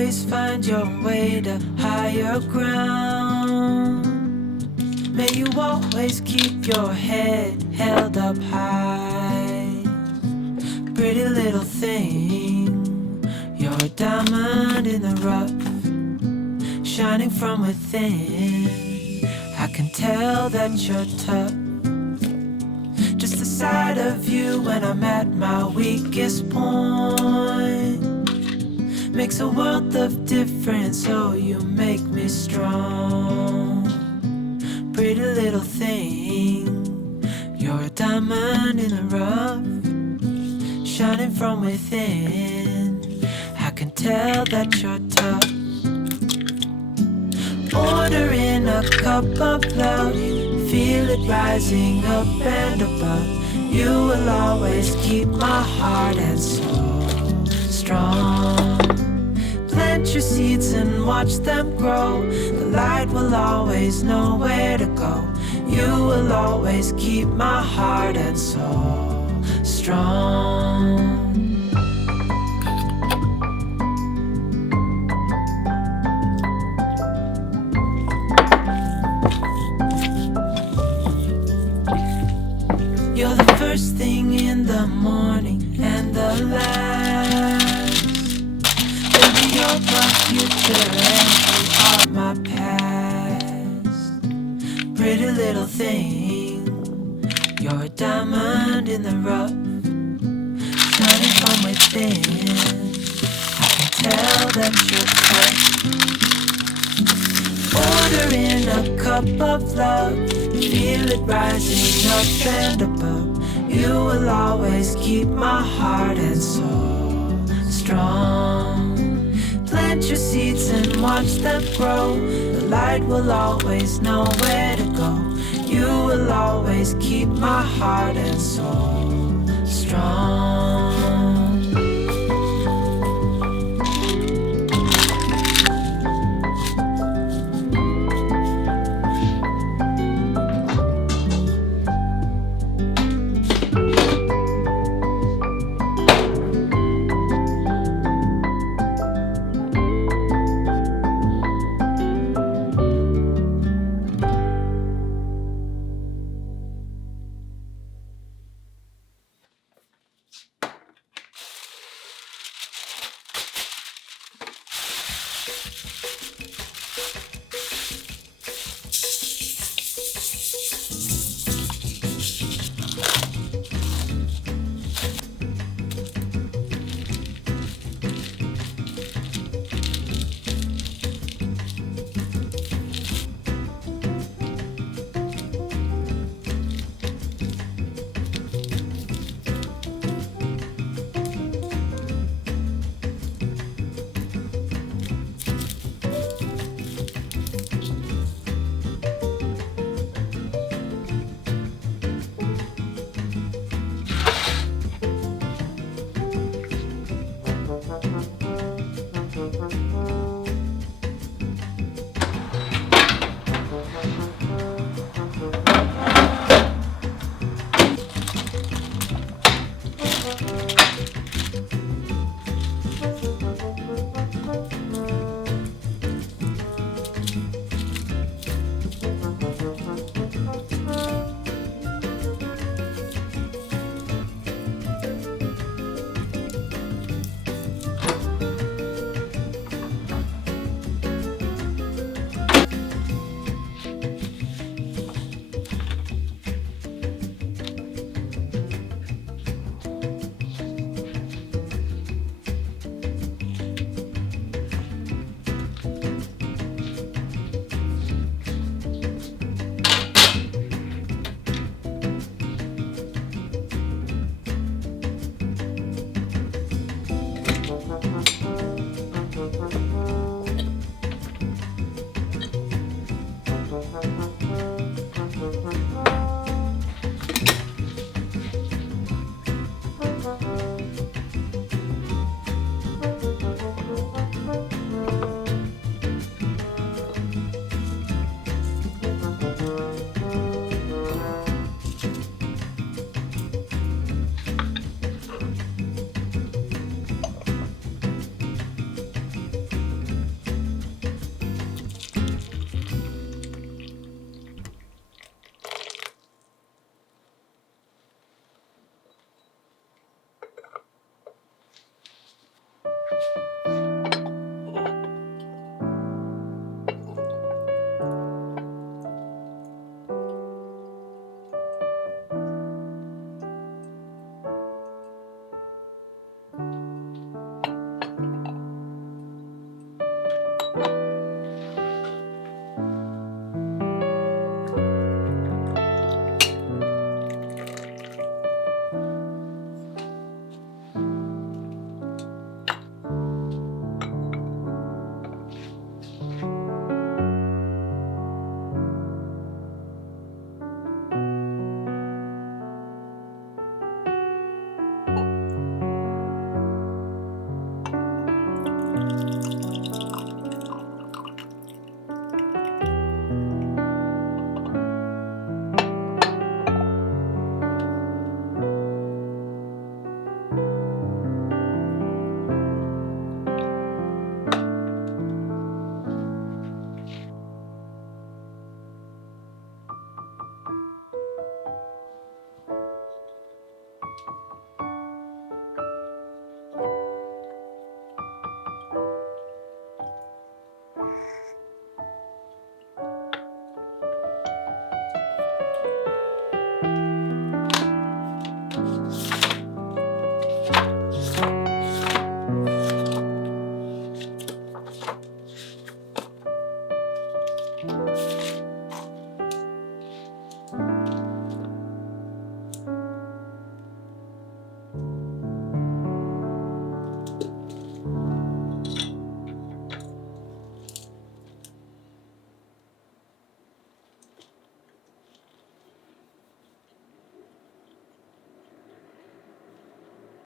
always find your way to higher ground. May you always keep your head held up high. Pretty little thing, you're a diamond in the rough, shining from within. I can tell that you're tough. Just the sight of you when I'm at my weakest point makes a world of difference, so you make me strong. Pretty little thing, you're a diamond in the rough, shining from within. I can tell that you're tough. Ordering a cup of love, feel it rising up and above. You will always keep my heart and soul strong. Plant your seeds and watch them grow. The light will always know where to go. You will always keep my heart and soul strong. You're the first thing in the morning and the last. Baby, you're my future and you are my past. Pretty little thing, you're a diamond in the rough, shining from within. I can tell that you're tough. Ordering a cup of love, feel it rising up and above. You will always keep my heart and soul strong. Plant your seeds and watch them grow. The light will always know where to go. You will always keep my heart and soul strong.